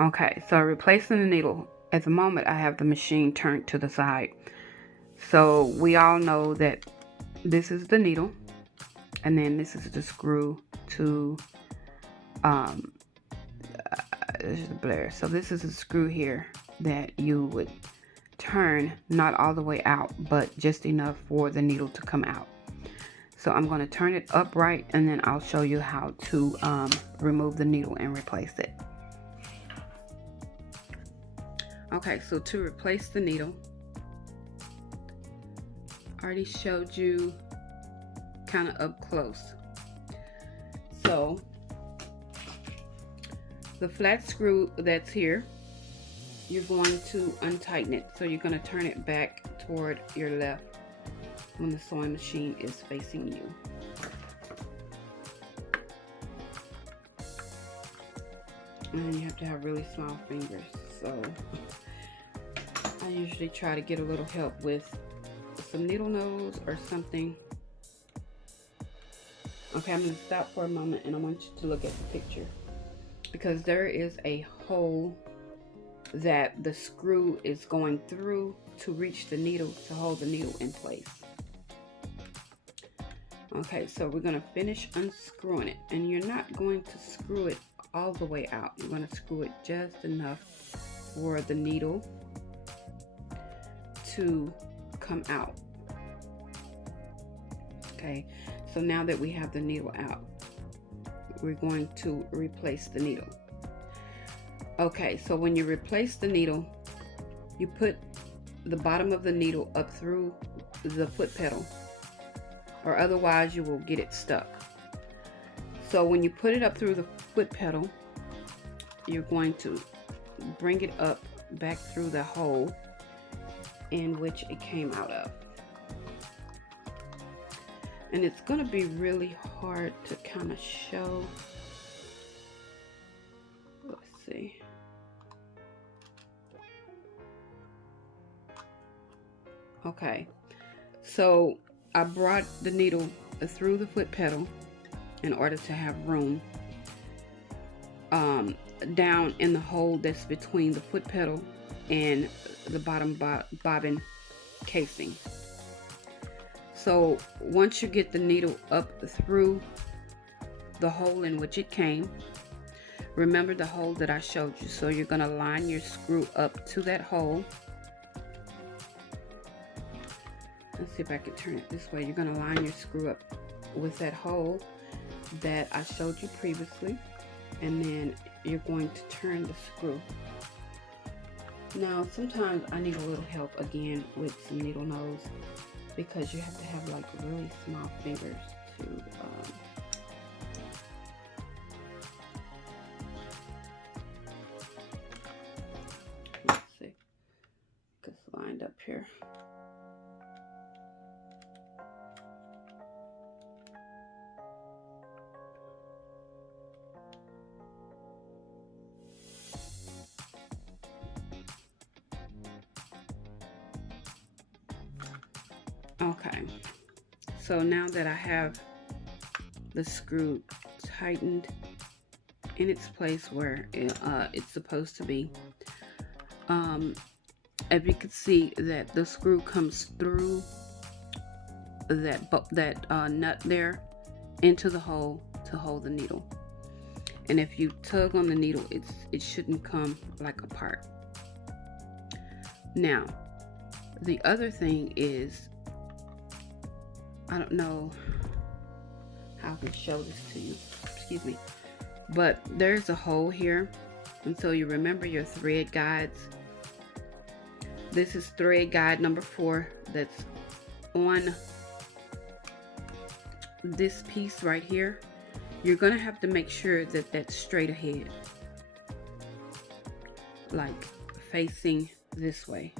Okay, so replacing the needle. At the moment, I have the machine turned to the side. So we all know that this is the needle, and then this is the screw to, this is the blare. So this is a screw here that you would turn, not all the way out, but just enough for the needle to come out. So I'm going to turn it upright, and then I'll show you how to remove the needle and replace it. Okay, so to replace the needle, I already showed you kind of up close. So the flat screw that's here, you're going to untighten it. So you're going to turn it back toward your left when the sewing machine is facing you. And you have to have really small fingers. So I usually try to get a little help with some needle nose or something. Okay, I'm going to stop for a moment and I want you to look at the picture, because there is a hole that the screw is going through to reach the needle, to hold the needle in place. Okay, so we're going to finish unscrewing it, and you're not going to screw it all the way out. You're going to screw it just enough for the needle to come out. Okay, so now that we have the needle out, we're going to replace the needle. Okay, so when you replace the needle, you put the bottom of the needle up through the foot pedal, or otherwise you will get it stuck. So when you put it up through the foot pedal, you're going to bring it up back through the hole in which it came out of. And it's going to be really hard to kind of show. Let's see. Okay, so I brought the needle through the foot pedal in order to have room down in the hole that's between the foot pedal and the bottom bobbin casing. So once you get the needle up through the hole in which it came, remember the hole that I showed you. So you're going to line your screw up to that hole. Let's see if I can turn it this way. You're going to line your screw up with that hole that I showed you previously, and then you're going to turn the screw. Now sometimes I need a little help again with some needle nose, because you have to have like really small fingers to let's see, it's lined up here. Okay, so now that I have the screw tightened in its place where it's supposed to be, if you can see that the screw comes through that nut there into the hole to hold the needle, and if you tug on the needle, it shouldn't come like apart. Now the other thing is, I don't know how I can show this to you, excuse me, but there's a hole here, and so you remember your thread guides. This is thread guide number 4 that's on this piece right here. You're gonna have to make sure that that's straight ahead, like facing this way.